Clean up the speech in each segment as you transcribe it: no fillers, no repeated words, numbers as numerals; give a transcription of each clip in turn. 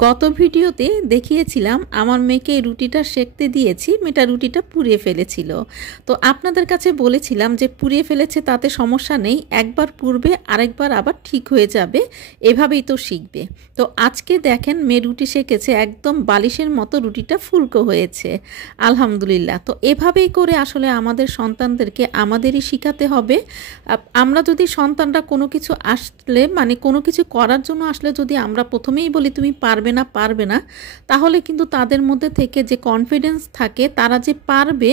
গত ভিডিওতে দেখিয়েছিলাম আমার মেয়েকে রুটিটা সেঁকতে দিয়েছি, মেয়েটা রুটিটা পুড়িয়ে ফেলেছিল। তো আপনাদের কাছে বলেছিলাম যে পুড়িয়ে ফেলেছে তাতে সমস্যা নেই, একবার পুড়বে আরেকবার আবার ঠিক হয়ে যাবে, এভাবেই তো শিখবে। তো আজকে দেখেন মেয়ে রুটি সেঁকেছে, একদম বালিশের মতো রুটিটা ফুলকো হয়েছে, আলহামদুলিল্লাহ। তো এভাবেই করে আসলে আমাদের সন্তানদেরকে আমাদেরই শেখাতে হবে। আমরা যদি সন্তানরা কোনো কিছু আসলে কোনো কিছু করার জন্য আসলে যদি আমরা প্রথমেই বলি তুমি পারবে না, তাহলে কিন্তু তাদের মধ্যে থেকে যে কনফিডেন্স থাকে তারা যে পারবে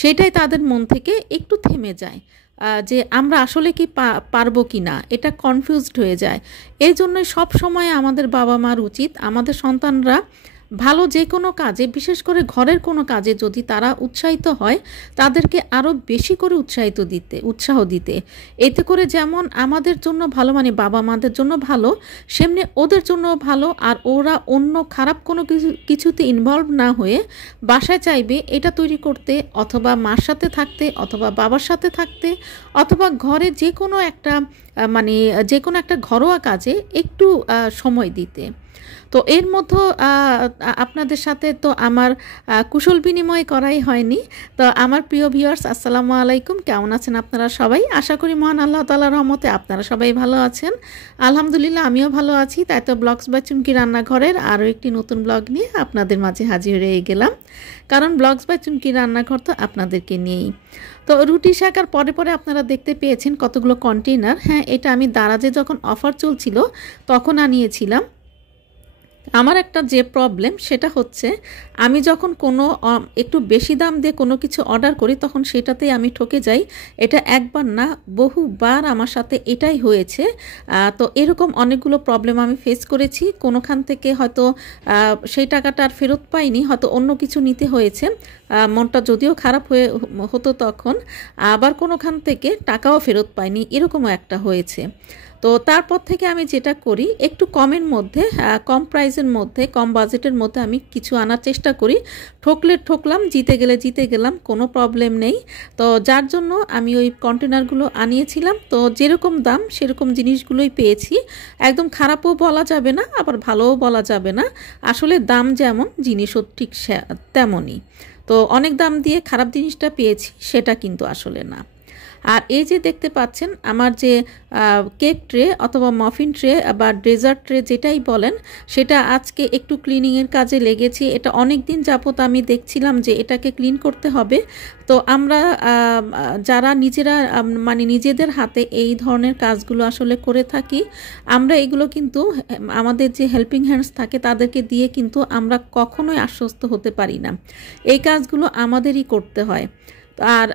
সেটাই তাদের মন থেকে একটু থেমে যায়, যে আমরা আসলে কি পারবো কি না, এটা কনফিউজড হয়ে যায়। এই জন্যই সব সময় আমাদের বাবা মার উচিত আমাদের সন্তানরা ভালো যে কোনো কাজে, বিশেষ করে ঘরের কোনো কাজে যদি তারা উৎসাহিত হয় তাদেরকে আরও বেশি করে উৎসাহ দিতে। এতে করে যেমন আমাদের জন্য ভালো, বাবা মাদের জন্য ভালো, সেমনি ওদের জন্য ভালো। আর ওরা অন্য খারাপ কোনো কিছুতে ইনভলভ না হয়ে বাসায় চাইবে এটা তৈরি করতে, অথবা মার সাথে থাকতে, অথবা বাবার সাথে থাকতে, অথবা ঘরে যে কোনো একটা ঘরোয়া কাজে একটু সময় দিতে। তো এর মধ্যে আপনাদের সাথে তো আমার কুশল বিনিময় করাই হয়নি। তো আমার প্রিয় ভিউয়ার্স, আসসালামু আলাইকুম, কেমন আছেন আপনারা সবাই? আশা করি মহান আল্লাহ তাআলার রহমতে আপনারা সবাই ভালো আছেন। আলহামদুলিল্লাহ আমিও ভালো আছি। তাই তো ব্লগস বাই চুমকি রান্নাঘরের আরও একটি নতুন ব্লগ নিয়ে আপনাদের মাঝে হাজির হয়ে গেলাম, কারণ ব্লগস বাই চুমকি রান্নাঘর তো আপনাদেরকে নিয়েই। তো রুটি শাকার পরে আপনারা দেখতে পেয়েছেন কতগুলো কন্টেইনার। হ্যাঁ, এটা আমি দারাজে যখন অফার চলছিল তখন আনিয়েছিলাম। আমার একটা যে প্রবলেম সেটা হচ্ছে, আমি যখন কোনো একটু বেশি দাম দিয়ে কোনো কিছু অর্ডার করি তখন সেটাতেই আমি ঠকে যাই। এটা একবার না, বহুবার আমার সাথে এটাই হয়েছে। তো এরকম অনেকগুলো প্রবলেম আমি ফেস করেছি। কোনোখান থেকে হয়তো সেই টাকাটা আর ফেরত পাইনি, হয়তো অন্য কিছু নিতে হয়েছে, মনটা যদিও খারাপ হতো তখন। আবার কোনোখান থেকে টাকাও ফেরত পাইনি, এরকমও একটা হয়েছে। তো তারপর থেকে আমি যেটা করি, একটু কমের মধ্যে, কম প্রাইসের মধ্যে, কম বাজেটের মধ্যে আমি কিছু আনার চেষ্টা করি। ঠকলাম, জিতে গেলাম, কোনো প্রবলেম নেই। তো যার জন্য আমি ওই কন্টেনারগুলো আনিয়েছিলাম। তো যেরকম দাম সেরকম জিনিসগুলোই পেয়েছি। একদম খারাপও বলা যাবে না, আবার ভালোও বলা যাবে না। আসলে দাম যেমন, জিনিসও ঠিক তেমনই। তো অনেক দাম দিয়ে খারাপ জিনিসটা পেয়েছি সেটা কিন্তু আসলে না। আর এই যে দেখতে পাচ্ছেন আমার যে কেক ট্রে অথবা মাফিন ট্রে বা ডেজার্ট ট্রে যেটাই বলেন, সেটা আজকে একটু ক্লিনিংয়ের কাজে লেগেছি। এটা অনেক দিন যাবত আমি দেখছিলাম যে এটাকে ক্লিন করতে হবে। তো আমরা যারা নিজেরা নিজেদের হাতে এই ধরনের কাজগুলো আসলে করে থাকি, আমরা এগুলো কিন্তু আমাদের যে হেল্পিং হ্যান্ডস থাকে তাদেরকে দিয়ে কিন্তু আমরা কখনোই আশ্বস্ত হতে পারি না। এই কাজগুলো আমাদেরই করতে হয়। আর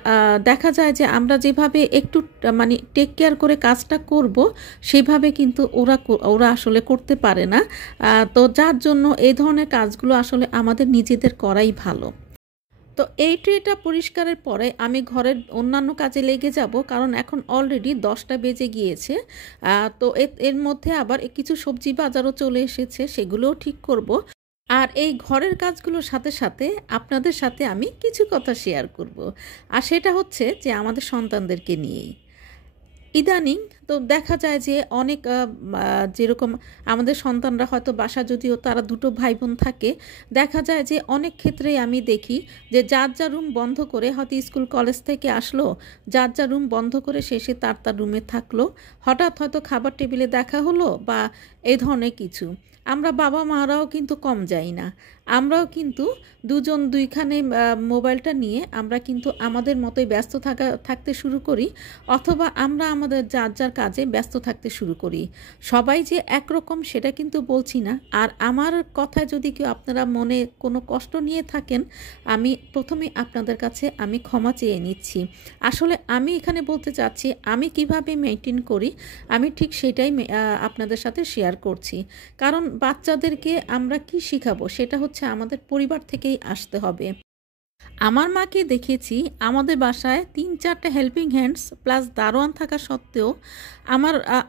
দেখা যায় যে আমরা যেভাবে একটু টেক কেয়ার করে কাজটা করব, সেভাবে কিন্তু ওরা আসলে করতে পারে না। তো যার জন্য এই ধরনের কাজগুলো আসলে আমাদের নিজেদের করাই ভালো। তো এই ট্রেটা পরিষ্কারের পরে আমি ঘরের অন্যান্য কাজে লেগে যাব, কারণ এখন অলরেডি 10টা বেজে গিয়েছে। তো এর মধ্যে আবার কিছু সবজি বাজারও চলে এসেছে, সেগুলোও ঠিক করব। আর এই ঘরের কাজগুলোর সাথে সাথে আপনাদের সাথে আমি কিছু কথা শেয়ার করব। আর সেটা হচ্ছে যে আমাদের সন্তানদেরকে নিয়েই। ইদানিং তো দেখা যায় যে অনেক যেরকম আমাদের সন্তানরা হয়তো বাসা, যদিও তারা দুটো ভাই বোন থাকে, দেখা যায় যে অনেক ক্ষেত্রেই আমি দেখি যে যার রুম বন্ধ করে, হয়তো স্কুল কলেজ থেকে আসলো, যার রুম বন্ধ করে শেষে তার রুমে থাকলো, হঠাৎ হয়তো খাবার টেবিলে দেখা হলো বা এই ধরনের কিছু। আমরা বাবা মারাও কিন্তু কম যাই না, আমরাও কিন্তু দুজন দুইখানে মোবাইলটা নিয়ে আমরা কিন্তু আমাদের মতোই ব্যস্ত থাকতে শুরু করি, অথবা আমরা আমাদের যার কাজে ব্যস্ত থাকতে শুরু করি। সবাই যে একরকম সেটা কিন্তু বলছি না। আর আমার কথায় যদি কেউ আপনারা মনে কোনো কষ্ট নিয়ে থাকেন, আমি প্রথমে আপনাদের কাছে আমি ক্ষমা চেয়ে নিচ্ছি। আসলে আমি এখানে বলতে চাচ্ছি আমি কিভাবে মেইনটেইন করি, আমি ঠিক সেটাই আপনাদের সাথে শেয়ার করছি। কারণ বাচ্চাদেরকে আমরা কি শিখাবো সেটা হচ্ছে আমাদের পরিবার থেকেই আসতে হবে। আমার মাকে দেখেছি আমাদের বাসায় 3-4টা হেল্পিং হ্যান্ডস প্লাস দারোয়ান থাকা সত্ত্বেও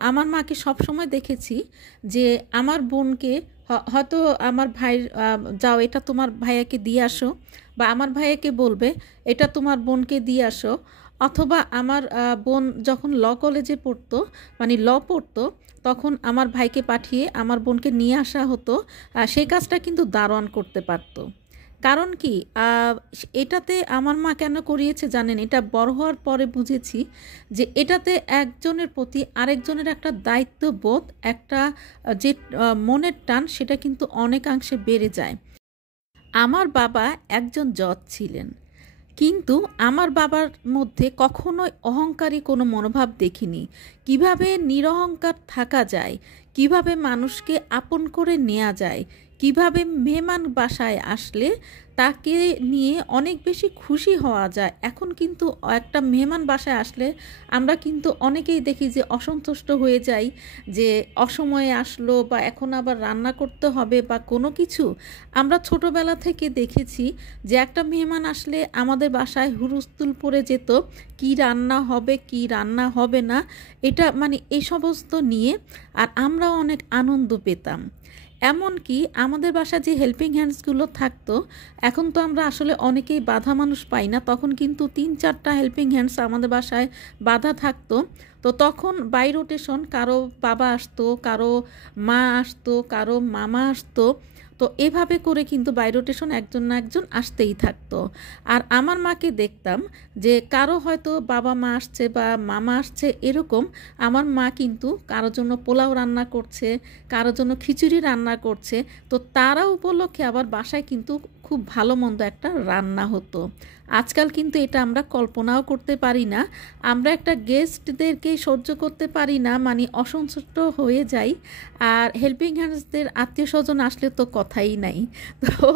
আমার মাকে সবসময় দেখেছি যে আমার বোনকে হয়তো আমার ভাইয়ের, যাও এটা তোমার ভাইয়াকে দিয়ে আসো, বা আমার ভাইয়াকে বলবে এটা তোমার বোনকে দিয়ে আসো। অথবা আমার বোন যখন ল কলেজে পড়তো, ল পড়তো, তখন আমার ভাইকে পাঠিয়ে আমার বোনকে নিয়ে আসা হতো। সেই কাজটা কিন্তু দারোয়ান করতে পারতো। কারণ কি, এটাতে আমার মা কেন করিয়েছে জানেন? এটা বড় হওয়ার পরে বুঝেছি যে এটাতে একজনের প্রতি আরেকজনের একটা দায়িত্ববোধ, একটা যে মনের টান, সেটা কিন্তু অনেকাংশে বেড়ে যায়। আমার বাবা একজন জজ ছিলেন, কিন্তু আমার বাবার মধ্যে কখনোই অহংকারী কোনো মনোভাব দেখিনি। কিভাবে নিরহংকার থাকা যায়, কিভাবে মানুষকে আপন করে নেওয়া যায়, কিভাবে মেহমান বাসায় আসলে তাকে নিয়ে অনেক বেশি খুশি হওয়া যায়। এখন কিন্তু একটা মেহমান বাসায় আসলে আমরা কিন্তু অনেকেই দেখি যে অসন্তুষ্ট হয়ে যাই, যে অসময়ে আসলো বা এখন আবার রান্না করতে হবে বা কোনো কিছু। আমরা ছোটোবেলা থেকে দেখেছি যে একটা মেহমান আসলে আমাদের বাসায় হুলস্থুল পড়ে যেত, কি রান্না হবে কি রান্না হবে না, এটা মানে এই সমস্ত নিয়ে। আর আমরাও অনেক আনন্দ পেতাম। এমনকি আমাদের বাসায় যে হেল্পিং হ্যান্ডসগুলো থাকতো, এখন তো আমরা আসলে অনেকেই বাঁধা মানুষ পাই না, তখন কিন্তু 3-4টা হেল্পিং হ্যান্ডস আমাদের বাসায় বাঁধা থাকতো। তো তখন বাই রোটেশন কারো বাবা আসতো, কারো মা আসতো, কারো মামা আসতো। তো এভাবে করে কিন্তু বাই রোটেশন একজন না একজন আসতেই থাকতো। আর আমার মাকে দেখতাম যে কারো হয়তো বাবা মা আসছে বা মামা আসছে এরকম, আমার মা কিন্তু কারোর জন্য পোলাও রান্না করছে, কারোর জন্য খিচুড়ি রান্না করছে। তো তারা উপলক্ষে আবার বাসায় কিন্তু খুব ভালো মন্দ একটা রান্না হতো। আজকাল কিন্তু এটা আমরা কল্পনাও করতে পারি না। আমরা একটা গেস্টদেরকে সহ্য করতে পারি না, মানে অসন্তুষ্ট হয়ে যাই। আর হেল্পিং হ্যান্ডসদের আত্মীয় স্বজন আসলে তো কথাই নাই। তো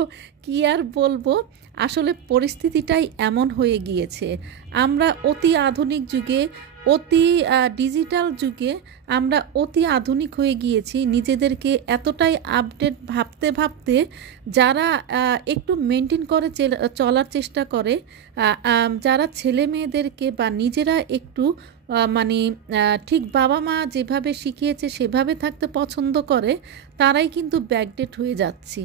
কি আর বলবো, আসলে পরিস্থিতিটাই এমন হয়ে গিয়েছে। আমরা অতি আধুনিক যুগে, অতি ডিজিটাল যুগে আমরা অতি আধুনিক হয়ে গিয়েছি। নিজেদেরকে এতটাই আপডেট ভাবতে ভাবতে যারা একটু মেনটেন করে চলার চেষ্টা করে, যারা ছেলে মেয়েদেরকে বা নিজেরা একটু মানে ঠিক বাবা মা যেভাবে শিখিয়েছে সেভাবে থাকতে পছন্দ করে, তারাই কিন্তু ব্যাকডেট হয়ে যাচ্ছি।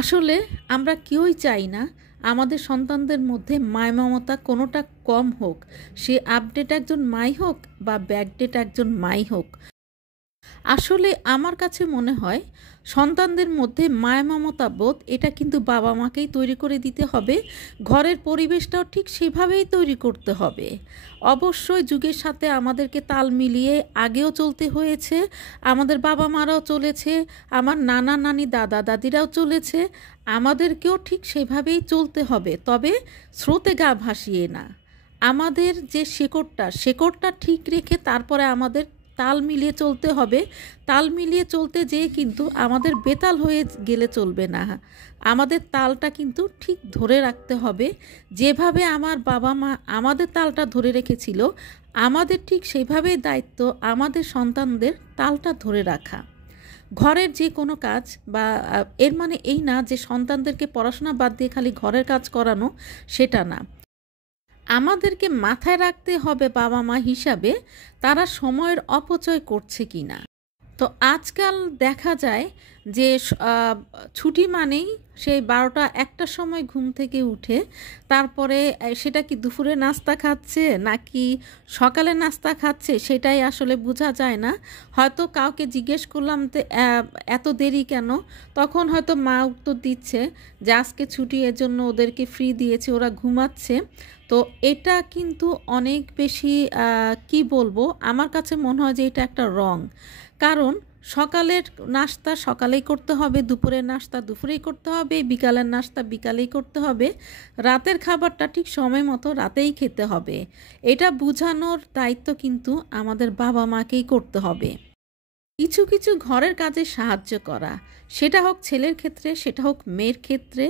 আসলে আমরা কেউই চাই না আমাদের সন্তানদের মধ্যে মায় মমতা কোনোটা কম হোক, সে আপডেট একজন মাই হোক বা ব্যাকডেট একজন মাই হোক। আসলে আমার কাছে মনে হয় সন্তানদের মধ্যে মায়া মমতা বোধ এটা কিন্তু বাবা মাকেই তৈরি করে দিতে হবে, ঘরের পরিবেশটাও ঠিক সেভাবেই তৈরি করতে হবে। অবশ্যই যুগের সাথে আমাদেরকে তাল মিলিয়ে আগেও চলতে হয়েছে, আমাদের বাবা মারাও চলেছে, আমার নানা নানি দাদা দাদিরাও চলেছে, আমাদেরকেও ঠিক সেভাবেই চলতে হবে। তবে স্রোতে গা ভাসিয়ে না, আমাদের যে শেকড়টা ঠিক রেখে তারপরে আমাদের তাল মিলিয়ে চলতে হবে। তাল মিলিয়ে চলতে যেয়ে কিন্তু আমাদের বেতাল হয়ে গেলে চলবে না, আমাদের তালটা কিন্তু ঠিক ধরে রাখতে হবে। যেভাবে আমার বাবা মা আমাদের তালটা ধরে রেখেছিল, আমাদের ঠিক সেইভাবেই দায়িত্ব আমাদের সন্তানদের তালটা ধরে রাখা। ঘরের যে কোনো কাজ বা এর মানে এই না যে সন্তানদেরকে পড়াশোনা বাদ দিয়ে খালি ঘরের কাজ করানো, সেটা না। আমাদেরকে মাথায় রাখতে হবে বাবা মা হিসাবে তারা সময়ের অপচয় করছে কি না। তো আজকাল দেখা যায় যে ছুটি মানেই সেই 12টা-1টার সময় ঘুম থেকে উঠে তারপরে সেটা কি দুপুরে নাস্তা খাচ্ছে নাকি সকালে নাস্তা খাচ্ছে সেটাই আসলে বোঝা যায় না। হয়তো কাউকে জিজ্ঞেস করলাম যে এত দেরি কেন, তখন হয়তো মা উত্তর দিচ্ছে যে আজকে ছুটি, এর জন্য ওদেরকে ফ্রি দিয়েছে, ওরা ঘুমাচ্ছে। তো এটা কিন্তু অনেক বেশি কি বলবো, আমার কাছে মনে হয় যে এটা একটা রং। কারণ সকালের নাস্তা সকালেই করতে হবে, দুপুরের নাস্তা দুপুরেই করতে হবে, বিকালের নাস্তা বিকালেই করতে হবে, রাতের খাবারটা ঠিক সময় মতো রাতেই খেতে হবে। এটা বোঝানোর দায়িত্ব কিন্তু আমাদের বাবা মাকেই করতে হবে। কিছু কিছু ঘরের কাজে সাহায্য করা, সেটা হোক ছেলের ক্ষেত্রে সেটা হোক মেয়ের ক্ষেত্রে,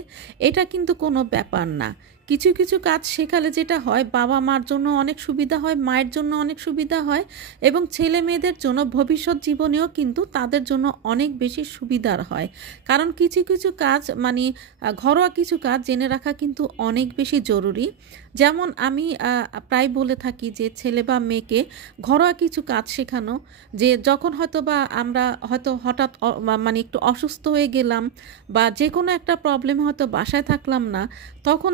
এটা কিন্তু কোনো ব্যাপার না। কিছু কিছু কাজ শেখালে যেটা হয়, বাবা মার জন্য অনেক সুবিধা হয়, মায়ের জন্য অনেক সুবিধা হয়, এবং ছেলে মেয়েদের জন্য ভবিষ্যৎ জীবনেও কিন্তু তাদের জন্য অনেক বেশি সুবিধার হয়। কারণ কিছু কিছু কাজ মানে ঘরোয়া কিছু কাজ জেনে রাখা কিন্তু অনেক বেশি জরুরি। যেমন আমি প্রায় বলে থাকি যে ছেলে বা মেয়েকে ঘরোয়া কিছু কাজ শেখানো, যে যখন হয়তো বা আমরা হয়তো হঠাৎ মানে একটু অসুস্থ হয়ে গেলাম বা যে কোনো একটা প্রবলেম হয়তো বাসায় থাকলাম না, তখন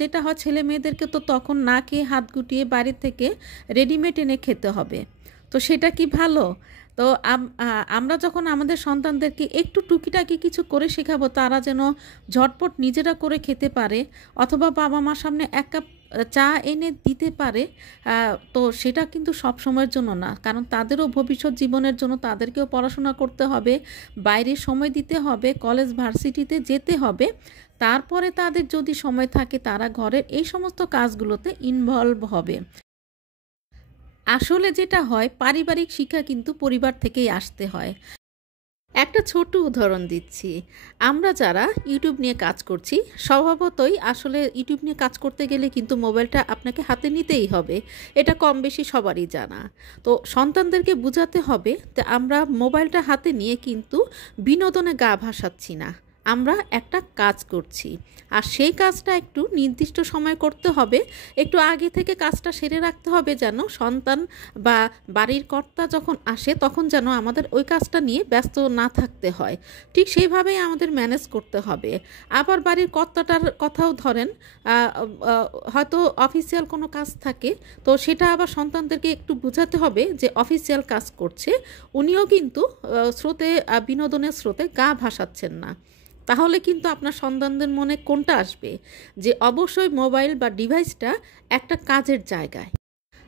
যেটা হয় ছেলে মেয়েদেরকে তো তখন না খেয়ে হাত গুটিয়ে বাড়ি থেকে রেডিমেড এনে খেতে হবে। তো সেটা কি ভালো? তো আমরা যখন আমাদের সন্তানদেরকে একটু টুকিটাকি কিছু করে শেখাবো, তারা যেন ঝটপট নিজেরা করে খেতে পারে, অথবা বাবা মার সামনে এক কাপ চা এনে দিতে পারে, তো সেটা কিন্তু সব সময়ের জন্য না, কারণ তাদেরও ভবিষ্যৎ জীবনের জন্য তাদেরকেও পড়াশোনা করতে হবে, বাইরে সময় দিতে হবে, কলেজ ভার্সিটিতে যেতে হবে। তারপরে তাদের যদি সময় থাকে তারা ঘরের এই সমস্ত কাজগুলোতে ইনভলভ হবে। আসলে যেটা হয়, পারিবারিক শিক্ষা কিন্তু পরিবার থেকেই আসতে হয়। একটা ছোট্ট উদাহরণ দিচ্ছি। আমরা যারা ইউটিউব নিয়ে কাজ করছি, স্বভাবতই আসলে ইউটিউব নিয়ে কাজ করতে গেলে কিন্তু মোবাইলটা আপনাকে হাতে নিতেই হবে, এটা কম বেশি সবারই জানা। তো সন্তানদেরকে বোঝাতে হবে যে আমরা মোবাইলটা হাতে নিয়ে কিন্তু বিনোদনে গা ভাসাচ্ছি না, আমরা একটা কাজ করছি। আর সেই কাজটা একটু নির্দিষ্ট সময় করতে হবে, একটু আগে থেকে কাজটা সেরে রাখতে হবে, যেন সন্তান বা বাড়ির কর্তা যখন আসে তখন যেন আমাদের ওই কাজটা নিয়ে ব্যস্ত না থাকতে হয়। ঠিক সেইভাবেই আমাদের ম্যানেজ করতে হবে। আবার বাড়ির কর্তাটার কথাও ধরেন, হয়তো অফিসিয়াল কোনো কাজ থাকে, তো সেটা আবার সন্তানদেরকে একটু বোঝাতে হবে যে অফিসিয়াল কাজ করছে, উনিও কিন্তু বিনোদনের স্রোতে গা ভাসাচ্ছেন না। তাহলে কিন্তু আপনার সন্তানদের মনে কোনটা আসবে, যে অবশ্যই মোবাইল বা ডিভাইসটা একটা কাজের জায়গায়।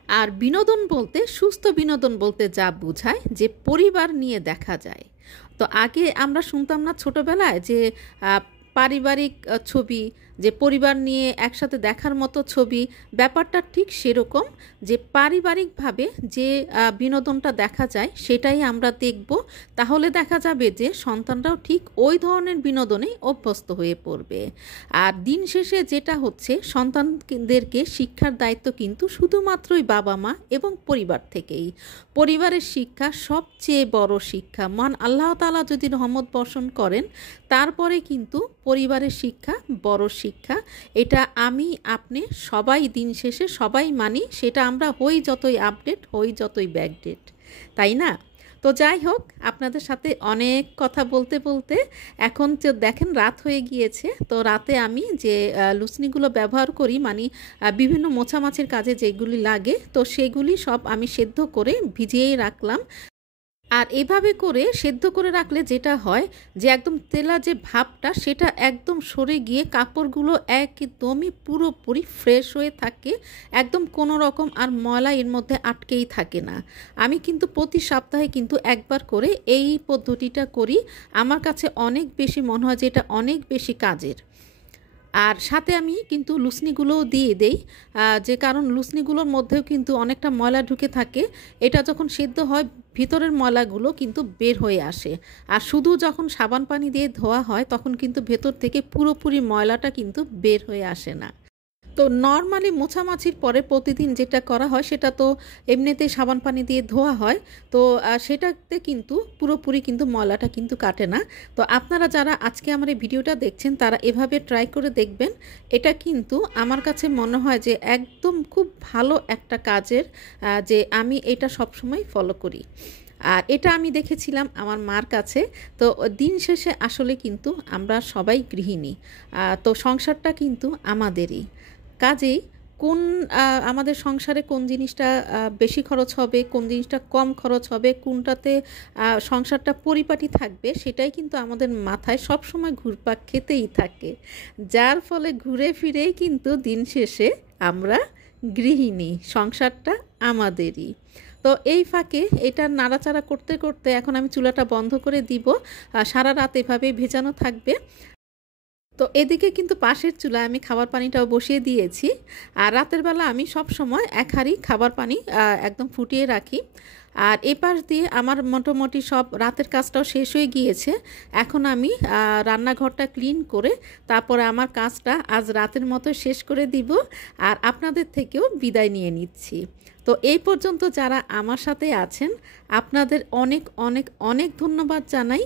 আর বিনোদন বলতে, সুস্থ বিনোদন বলতে যা বোঝায় যে পরিবার নিয়ে দেখা যায়। তো আগে আমরা শুনতাম না ছোটবেলায় যে পারিবারিক ছবি, যে পরিবার নিয়ে একসাথে দেখার মতো ছবি, ব্যাপারটা ঠিক সেরকম, যে পারিবারিকভাবে যে বিনোদনটা দেখা যায় সেটাই আমরা দেখব। তাহলে দেখা যাবে যে সন্তানরাও ঠিক ওই ধরনের বিনোদনে অভ্যস্ত হয়ে পড়বে। আর দিন শেষে যেটা হচ্ছে, সন্তানদেরকে শিক্ষার দায়িত্ব কিন্তু শুধুমাত্রই বাবা মা এবং পরিবার থেকেই। পরিবারের শিক্ষা সবচেয়ে বড় শিক্ষা। মান আল্লাহ তাআলা যদি রহমত বর্ষণ করেন, তারপরে কিন্তু পরিবারের শিক্ষা বড় শিক্ষা। এটা আমি আপনি সবাই দিন শেষে সবাই মানি, সেটা আমরা হই যতই আপডেট, হই যতই ব্যাকডেট, তাই না? তো যাই হোক, আপনাদের সাথে অনেক কথা বলতে বলতে এখন তো দেখেন রাত হয়ে গিয়েছে। তো রাতে আমি যে লুচনিগুলো ব্যবহার করি, মানে বিভিন্ন মোছামাছির কাজে যেগুলি লাগে, তো সেগুলি সব আমি সেদ্ধ করে ভিজিয়েই রাখলাম। আর এভাবে করে সেদ্ধ করে রাখলে যেটা হয়, যে একদম তেলা যে ভাবটা সেটা একদম সরে গিয়ে কাপড়গুলো একদমই পুরোপুরি ফ্রেশ হয়ে থাকে, একদম কোনো রকম আর ময়লা এর মধ্যে আটকেই থাকে না। আমি কিন্তু প্রতি সপ্তাহে কিন্তু একবার করে এই পদ্ধতিটা করি। আমার কাছে অনেক বেশি মনে হয় যে এটা অনেক বেশি কাজের। আর সাথে আমি কিন্তু লুচনিগুলোও দিয়ে দেই, যে কারণ লুচনিগুলোর মধ্যেও কিন্তু অনেকটা ময়লা ঢুকে থাকে। এটা যখন সেদ্ধ হয়, ভিতরের ময়লাগুলো কিন্তু বের হয়ে আসে। আর শুধু যখন সাবান পানি দিয়ে ধোয়া হয়, তখন কিন্তু ভেতর থেকে পুরোপুরি ময়লাটা কিন্তু বের হয়ে আসে না। তো নর্মালি মোছামাছির পরে প্রতিদিন যেটা করা হয়, সেটা তো এমনিতেই সাবান পানি দিয়ে ধোয়া হয়, তো সেটাতে কিন্তু পুরোপুরি কিন্তু ময়লাটা কিন্তু কাটে না। তো আপনারা যারা আজকে আমার এই ভিডিওটা দেখছেন, তারা এভাবে ট্রাই করে দেখবেন। এটা কিন্তু আমার কাছে মনে হয় যে একদম খুব ভালো একটা কাজের, যে আমি এটা সবসময় ফলো করি। আর এটা আমি দেখেছিলাম আমার মার কাছে। তো দিন শেষে আসলে কিন্তু আমরা সবাই গৃহিণী, তো সংসারটা কিন্তু আমাদেরই। কাজেই কোন আমাদের সংসারে কোন জিনিসটা বেশি খরচ হবে, কোন জিনিসটা কম খরচ হবে, কোনটাতে সংসারটা পরিপাটি থাকবে, সেটাই কিন্তু আমাদের মাথায় সবসময় ঘুরপাক খেতেই থাকে। যার ফলে ঘুরে ফিরেই কিন্তু দিন শেষে আমরা গৃহিণী, সংসারটা আমাদেরই। তো এই ফাঁকে এটা নাড়াচাড়া করতে করতে এখন আমি চুলাটা বন্ধ করে দিব। সারা রাত এভাবেই ভেজানো থাকবে। তো এদিকে কিন্তু পাশের চুলায় আমি খাবার পানিটাও বসিয়ে দিয়েছি। আর রাতের বেলা আমি সব সময় এক হাঁড়ি খাবার পানি একদম ফুটিয়ে রাখি। আর এপাশ দিয়ে আমার মোটামুটি সব রাতের কাজটাও শেষ হয়ে গিয়েছে। এখন আমি রান্নাঘরটা ক্লিন করে তারপরে আমার কাজটা আজ রাতের মতো শেষ করে দিব, আর আপনাদের থেকেও বিদায় নিয়ে নিচ্ছি। তো এই পর্যন্ত যারা আমার সাথে আছেন, আপনাদের অনেক অনেক অনেক ধন্যবাদ জানাই,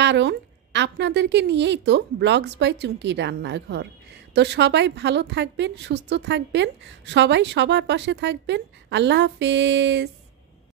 কারণ আপনাদেরকে নিয়েই তো ব্লগস বাই চুমকি রান্নাঘর। তো সবাই ভালো থাকবেন, সুস্থ থাকবেন, সবাই সবার পাশে থাকবেন। আল্লাহ হাফেজ।